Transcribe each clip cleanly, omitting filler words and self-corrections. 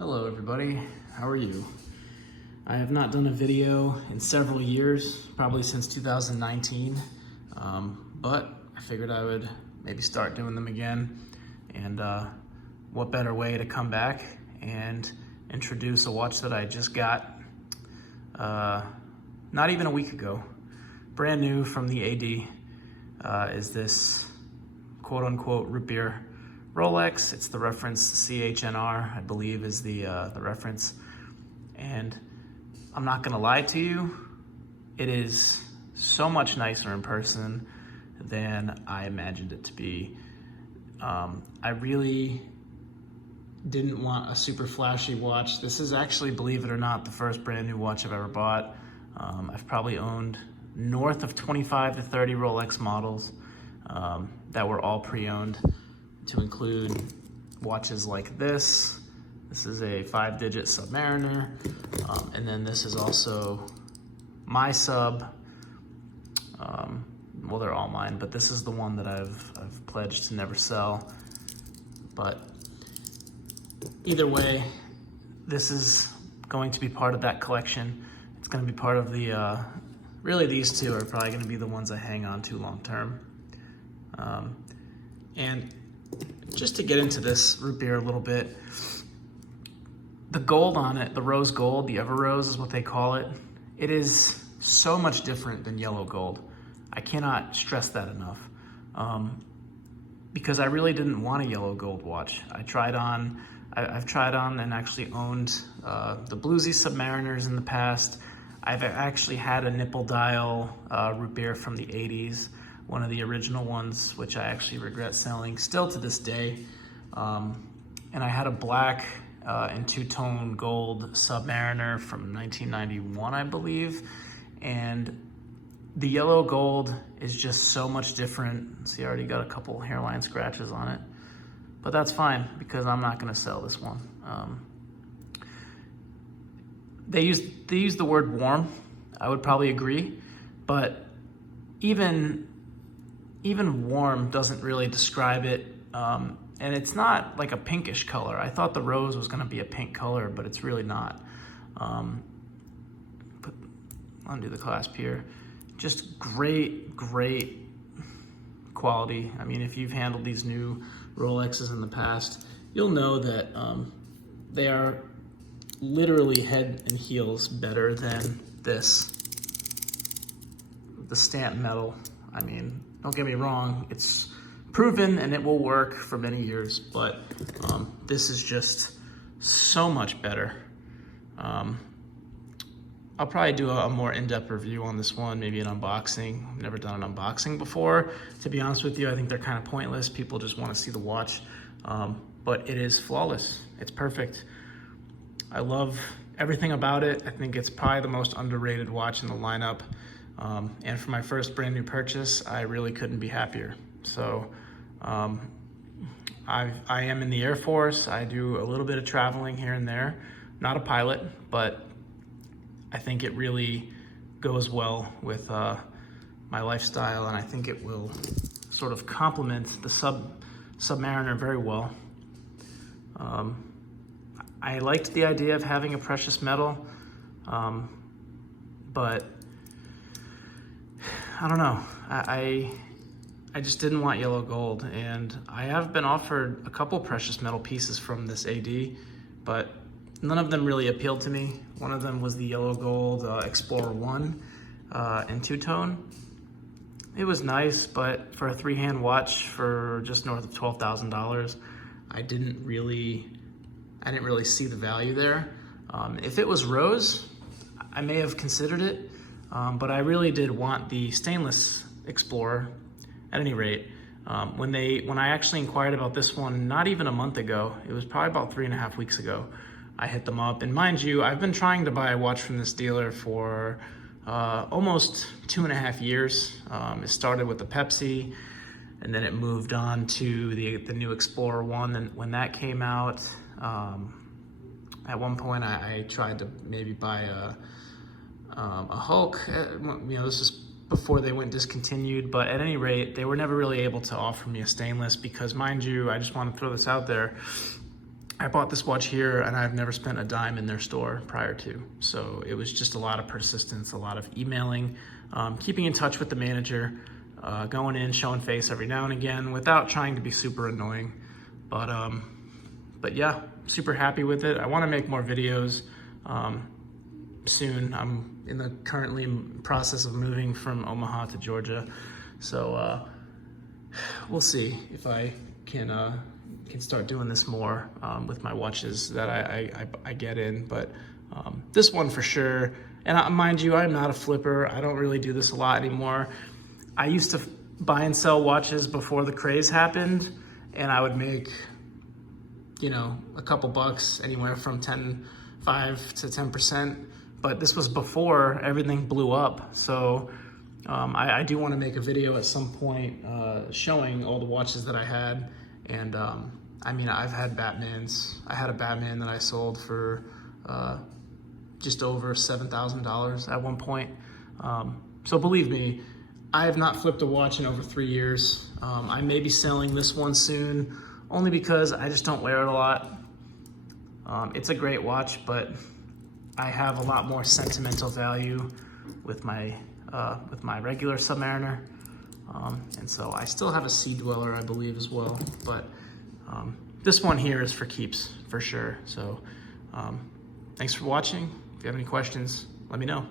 Hello everybody, how are you? I have not done a video in several years, probably since 2019, but I figured I would maybe start doing them again. And what better way to come back and introduce a watch that I just got not even a week ago. Brand new from the AD is this quote unquote Rootbeer Rolex. It's the reference CHNR, I believe, is the reference. And I'm not gonna lie to you, it is so much nicer in person than I imagined it to be. I really didn't want a super flashy watch. This is actually, believe it or not, the first brand new watch I've ever bought. I've probably owned north of 25 to 30 Rolex models that were all pre-owned, to include watches like this. This is a 5-digit Submariner, and then this is also my sub. Well, they're all mine, but this is the one that I've pledged to never sell. But either way, this is going to be part of that collection. It's going to be part of the, really these two are probably going to be the ones I hang on to long term. And just to get into this Rootbeer a little bit, the gold on it, the rose gold, the ever rose is what they call it. It is so much different than yellow gold. I cannot stress that enough. Because I really didn't want a yellow gold watch. I've tried on and actually owned the bluesy Submariners in the past. I've actually had a nipple dial Rootbeer from the 80s, one of the original ones, which I actually regret selling still to this day. And I had a black and two-tone gold Submariner from 1991, I believe. And the yellow gold is just so much different. See, I already got a couple hairline scratches on it, but that's fine because I'm not gonna sell this one. They use the word warm. I would probably agree, but even warm doesn't really describe it. And it's not like a pinkish color. I thought the rose was gonna be a pink color, but it's really not. Undo the clasp here. Just great quality. I mean, if you've handled these new Rolexes in the past, you'll know that they are literally head and heels better than this. The stamped metal. I mean, don't get me wrong, it's proven and it will work for many years, but this is just so much better. I'll probably do a more in-depth review on this one, maybe an unboxing. I've never done an unboxing before. To be honest with you, I think they're kind of pointless. People just want to see the watch, but it is flawless. It's perfect. I love everything about it. I think it's probably the most underrated watch in the lineup. And for my first brand new purchase, I really couldn't be happier. So I am in the Air Force. I do a little bit of traveling here and there. Not a pilot, but I think it really goes well with my lifestyle, and I think it will sort of complement the Submariner very well. I liked the idea of having a precious metal, but I don't know. I just didn't want yellow gold, and I have been offered a couple precious metal pieces from this AD, but none of them really appealed to me. One of them was the yellow gold Explorer 1 in two-tone. It was nice, but for a three-hand watch for just north of $12,000, I didn't really see the value there. If it was rose, I may have considered it, but I really did want the stainless Explorer. At any rate, when I actually inquired about this one, not even a month ago, it was probably about 3.5 weeks ago, I hit them up. And mind you, I've been trying to buy a watch from this dealer for almost 2.5 years. It started with the Pepsi, and then it moved on to the new Explorer 1. And when that came out, at one point I tried to maybe buy a Hulk. You know, this is before they went discontinued, but at any rate, they were never really able to offer me a stainless because, mind you, I just want to throw this out there. I bought this watch here and I've never spent a dime in their store prior to. So it was just a lot of persistence, a lot of emailing, keeping in touch with the manager, going in, showing face every now and again without trying to be super annoying. But yeah, super happy with it. I want to make more videos soon. I'm currently in process of moving from Omaha to Georgia. So we'll see if I can start doing this more with my watches that I get in. But this one for sure. And mind you, I'm not a flipper. I don't really do this a lot anymore. I used to buy and sell watches before the craze happened, and I would make, you know, a couple bucks, anywhere from 5 to 10%. But this was before everything blew up. So I do want to make a video at some point showing all the watches that I had. And I mean, I've had Batmans. I had a Batman that I sold for just over $7,000 at one point. So believe me, I have not flipped a watch in over 3 years. I may be selling this one soon, only because I just don't wear it a lot. It's a great watch, but I have a lot more sentimental value with my regular Submariner. And so I still have a Sea Dweller, I believe, as well. But this one here is for keeps, for sure. So thanks for watching. If you have any questions, let me know.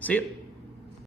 See you.